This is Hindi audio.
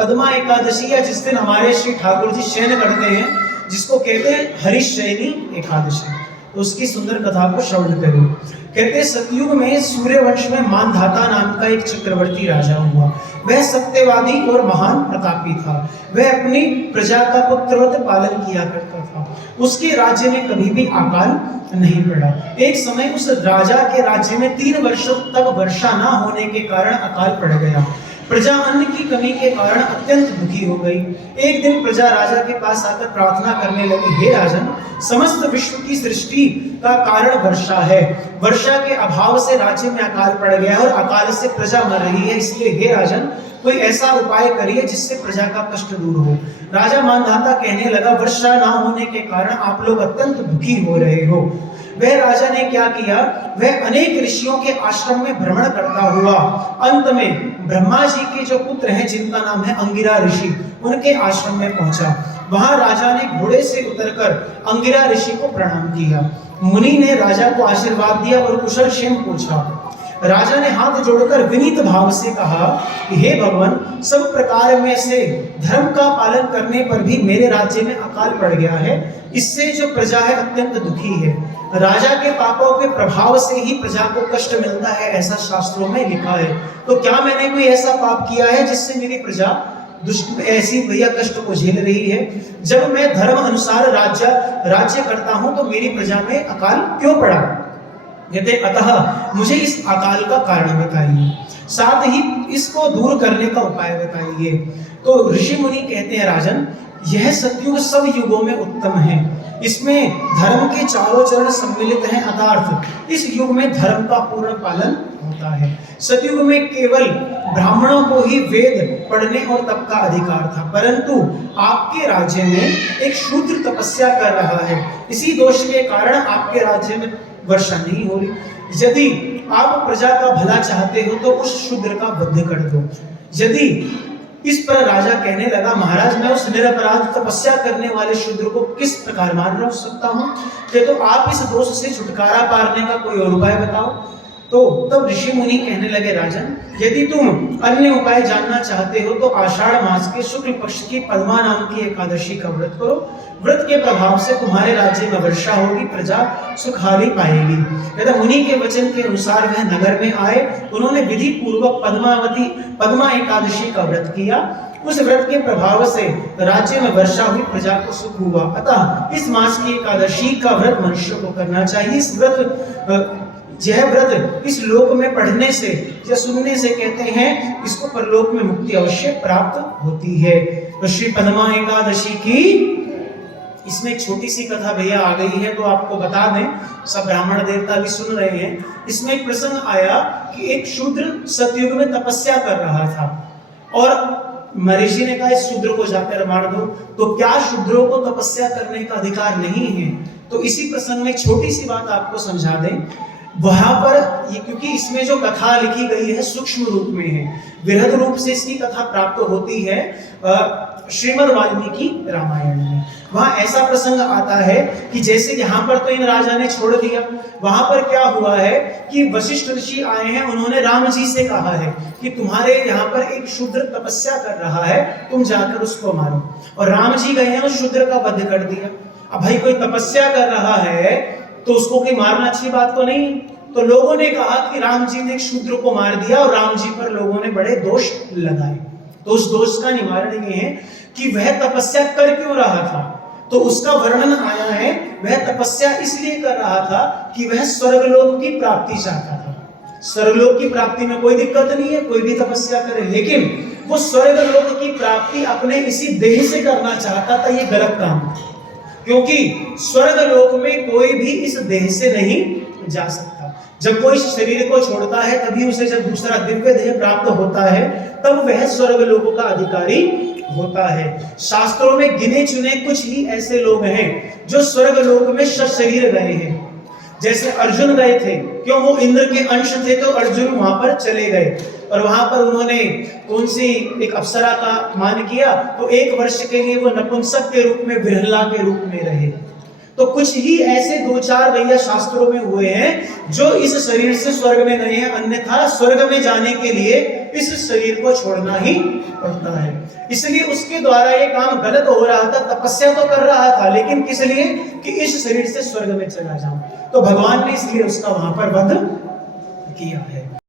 पद्मा एकादशी या जिस दिन हमारे श्री ठाकुर जी शयन करते हैं, जिसको कहते हैं हरिशयनी एकादशी, तो उसकी सुंदर कथा को श्रवण करो। कहते हैं सतयुग में सूर्यवंश में मानधाता नाम का एक चक्रवर्ती राजा हुआ। वह सत्यवादी और महान प्रतापी था। वह अपनी प्रजा का पुत्रवत पालन किया करता था। उसके राज्य में कभी भी अकाल नहीं पड़ा। एक समय उस राजा के राज्य में 3 वर्षों तक वर्षा न होने के कारण अकाल पड़ गया। प्रजा अन्न की कमी के कारण अत्यंत दुखी हो गई। एक दिन प्रजा राजा के पास आकर प्रार्थना करने लगी, हे राजन, समस्त विश्व की सृष्टि का कारण वर्षा है। वर्षा के अभाव से राज्य में अकाल पड़ गया और अकाल से प्रजा मर रही है, इसलिए हे राजन, कोई ऐसा उपाय करिए जिससे प्रजा का कष्ट दूर हो। राजा मानधाता कहने लगा, वर्षा ना होने के कारण आप लोग अत्यंत दुखी हो रहे हो। वह राजा ने क्या किया, वह अनेक ऋषियों के आश्रम में भ्रमण करता हुआ अंत में ब्रह्मा जी के जो पुत्र हैं, जिनका नाम है अंगिरा ऋषि, उनके आश्रम में पहुंचा। वहां राजा ने घोड़े से उतरकर अंगिरा ऋषि को प्रणाम किया। मुनि ने राजा को आशीर्वाद दिया और कुशल क्षेम पूछा। राजा ने हाथ जोड़कर विनीत भाव से कहा कि हे भगवान, सब प्रकार में से धर्म का पालन करने पर भी मेरे राज्य में अकाल पड़ गया है। इससे जो प्रजा है अत्यंत दुखी है। राजा के पापों के प्रभाव से ही प्रजा को कष्ट मिलता है, ऐसा शास्त्रों में लिखा है। तो क्या मैंने कोई ऐसा पाप किया है जिससे मेरी प्रजा दुष्ट ऐसी भैया कष्ट को झेल रही है? जब मैं धर्म अनुसार राज्य करता हूं तो मेरी प्रजा में अकाल क्यों पड़ा? कहते अतः मुझे इस अकाल का कारण बताइए, साथ ही इसको दूर करने का उपाय बताइए। तो ऋषि मुनि कहते हैं, राजन, यह सतयुग सब युगों में उत्तम है। इसमें धर्म के चारों चरण सम्मिलित हैं, अर्थात इस युग में धर्म का पूर्ण पालन होता है। सतयुग में केवल ब्राह्मणों को ही वेद पढ़ने और तप का अधिकार था, परंतु आपके राज्य में एक शूद्र तपस्या कर रहा है। इसी दोष के कारण आपके राज्य में वर्षा नहीं हो रही। यदि आप प्रजा का भला चाहते हो तो उस शूद्र का वध कर दो। यदि इस पर राजा कहने लगा, महाराज, मैं उस निरपराध तपस्या करने वाले शूद्र को किस प्रकार मार सकता हूँ? तो आप इस दोष से छुटकारा पाने का कोई और उपाय बताओ। तो तब ऋषि मुनि कहने लगे, राजन, यदि तुम अन्य उपाय जानना चाहते हो तो आषाढ़ मास के शुक्ल पक्ष की पद्मा नाम की एकादशी का व्रत करो। व्रत के प्रभाव से तुम्हारे राज्य में वर्षा होगी, प्रजा सुखारी पाएगी। यदि मुनि के वचन के अनुसार वह नगर में आए। उन्होंने विधि पूर्वक पद्मा एकादशी का व्रत किया। उस व्रत के प्रभाव से राज्य में वर्षा हुई, प्रजा को सुख हुआ। अतः इस मास की एकादशी का व्रत मनुष्य को करना चाहिए। यह व्रत इस लोक में पढ़ने से या सुनने से, कहते हैं, इसको परलोक में मुक्ति अवश्य प्राप्त होती है। तो श्री पद्मा एकादशी की इसमें एक छोटी सी कथा भैया आ गई है, तो आपको बता दें, सब ब्राह्मण देवता भी सुन रहे हैं। इसमें एक प्रसंग आया कि एक शूद्र सतयुग में तपस्या कर रहा था और महर्षि ने कहा, इस शूद्र को जाकर मार दो। तो क्या शूद्रों को तपस्या करने का अधिकार नहीं है? तो इसी प्रसंग में एक छोटी सी बात आपको समझा दें। वहां पर ये, क्योंकि इसमें जो कथा लिखी गई है सूक्ष्म रूप में है, वृहद रूप से इसकी कथा प्राप्त होती है श्रीमद् वाल्मीकि रामायण में। वहां ऐसा प्रसंग आता है कि जैसे यहाँ पर तो इन राजा ने छोड़ दिया, वहां पर क्या हुआ है कि वशिष्ठ ऋषि आए हैं। उन्होंने राम जी से कहा है कि तुम्हारे यहाँ पर एक शूद्र तपस्या कर रहा है, तुम जाकर उसको मारो। और राम जी गए हैं, उस शूद्र का वध कर दिया। अब भाई, कोई तपस्या कर रहा है तो उसको कोई मारना अच्छी बात तो नहीं। तो लोगों ने कहा कि राम जी ने एक शूद्र को मार दिया और राम जी पर लोगों ने बड़े दोष लगाए। तो उस दोष का निवारण ये है कि वह तपस्या कर क्यों रहा था। तो उसका वर्णन आया है, वह तपस्या इसलिए कर रहा था कि वह स्वर्गलोक की प्राप्ति चाहता था। स्वर्गलोक की प्राप्ति में कोई दिक्कत नहीं है, कोई भी तपस्या करे, लेकिन वो स्वर्गलोक की प्राप्ति अपने इसी देह से करना चाहता था। ये गलत काम था, क्योंकि स्वर्ग लोक में कोई भी इस देह से नहीं जा सकता। जब कोई शरीर को छोड़ता है, तभी उसे जब दूसरा दिव्य देह प्राप्त होता है, तब वह स्वर्ग लोक का अधिकारी होता है। शास्त्रों में गिने चुने कुछ ही ऐसे लोग हैं जो स्वर्ग लोक में शरीर गए हैं। जैसे अर्जुन गए थे, क्यों? वो इंद्र के अंश थे, तो अर्जुन वहां पर चले गए और वहां पर उन्होंने कौन सी एक अप्सरा का मान किया, तो 1 वर्ष के लिए वो नपुंसक के रूप में, विरहला के रूप में रहे। तो कुछ ही ऐसे 2-4 भैया शास्त्रों में हुए हैं जो इस शरीर से स्वर्ग में गए हैं, अन्यथा स्वर्ग में जाने के लिए इस शरीर को छोड़ना ही पड़ता है। इसलिए उसके द्वारा ये काम गलत हो रहा था, तपस्या तो कर रहा था, लेकिन किस लिए? कि इस शरीर से स्वर्ग में चला जाऊं। तो भगवान ने इसलिए उसका वहां पर वध किया है।